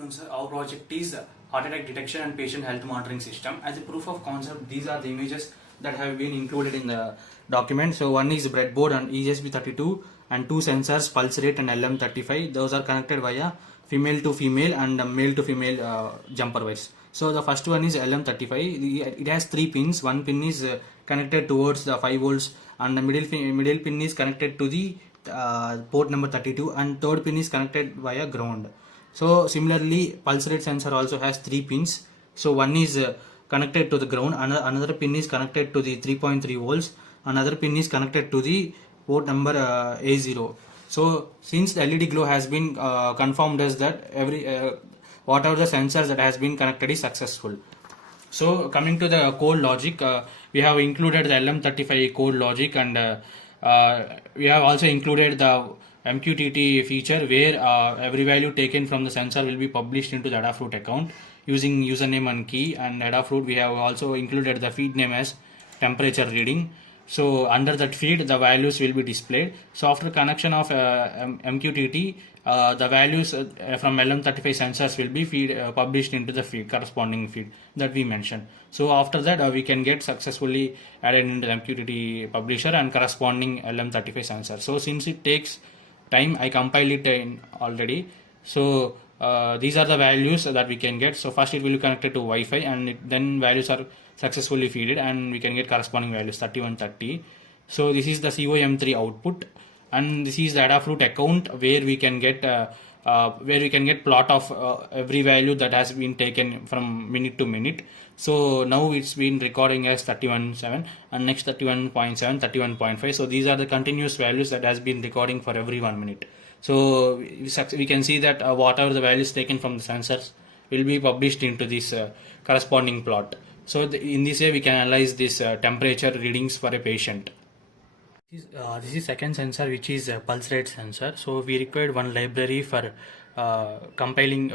afternoon, sir. Our project is heart attack detection and patient health monitoring system. As a proof of concept, these are the images that have been included in the document. So one is breadboard and ESP32 and two sensors, pulse rate and LM35. Those are connected via female to female and male to female jumper wires. So the first one is LM35. It has three pins. One pin is connected towards the 5 volts and the middle pin is connected to the port number 32 and third pin is connected via ground. So similarly, pulse rate sensor also has three pins. So one is connected to the ground, another pin is connected to the 3.3 volts, another pin is connected to the port number A0. So since the LED glow has been confirmed as that every whatever the sensors that has been connected is successful. So coming to the code logic, we have included the LM35 code logic and we have also included the MQTT feature where every value taken from the sensor will be published into the Adafruit account using username and key. And Adafruit, we have also included the feed name as temperature reading. So under that feed, the values will be displayed. So after connection of MQTT, the values from LM35 sensors will be published into the feed, corresponding feed that we mentioned. So after that, we can get successfully added into the MQTT publisher and corresponding LM35 sensor. So since it takes time, I compile it in already. So these are the values that we can get. So first it will be connected to Wi-Fi and then values are successfully feeded and we can get corresponding values 3130. So this is the COM3 output and this is the Adafruit account where we can get plot of every value that has been taken from minute to minute. So now it's been recording as 31.7 and next 31.7, 31.5. So these are the continuous values that has been recording for every 1 minute. So we can see that whatever the values taken from the sensors will be published into this corresponding plot. So in this way we can analyze this temperature readings for a patient. This is second sensor, which is pulse rate sensor. So we required one library for compiling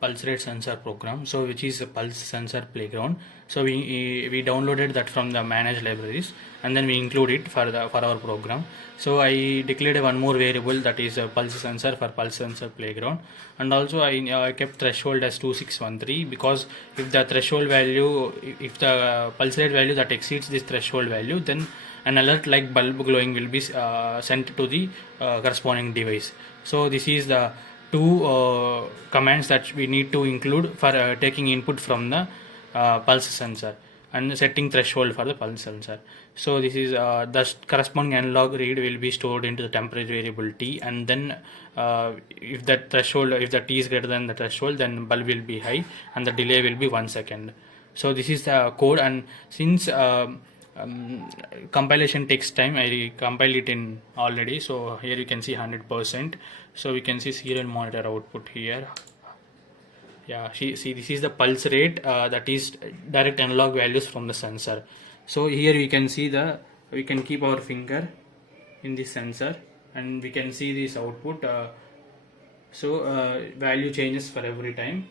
pulse rate sensor program, so which is a pulse sensor playground. So we downloaded that from the managed libraries and then we include it for our program. So I declared one more variable, that is a pulse sensor for pulse sensor playground, and also I kept threshold as 2613 because if the threshold value, if the pulse rate value that exceeds this threshold value, then an alert like bulb glowing will be sent to the corresponding device. So this is the two commands that we need to include for taking input from the pulse sensor and setting threshold for the pulse sensor. So this is the corresponding analog read will be stored into the temperature variable T, and then if that threshold, if the T is greater than the threshold, then bulb will be high and the delay will be 1 second. So this is the code, and since compilation takes time, I compiled it in already. So here you can see 100%. So we can see serial monitor output here. Yeah, see this is the pulse rate, that is direct analog values from the sensor. So here we can see we can keep our finger in this sensor and we can see this output. Value changes for every time.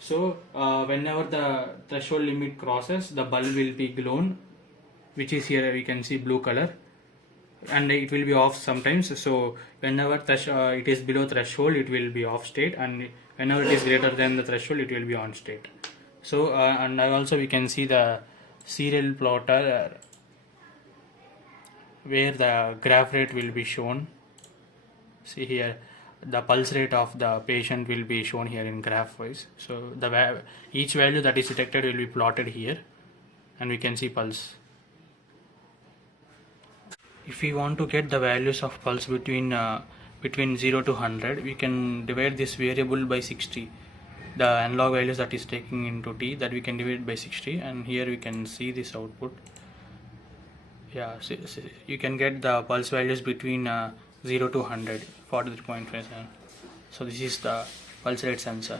So whenever the threshold limit crosses, the bulb will be glown, which is here we can see blue color, and it will be off sometimes. So whenever it is below threshold, it will be off state, and whenever it is greater than the threshold, it will be on state. So and also we can see the serial plotter where the graph rate will be shown. See here, the pulse rate of the patient will be shown here in graph wise. So each value that is detected will be plotted here and we can see pulse. If we want to get the values of pulse between 0 to 100, we can divide this variable by 60. The analog values that is taking into T, that we can divide by 60, and here we can see this output. Yeah, so you can get the pulse values between 0 to 100, 43.57. So this is the pulse rate sensor.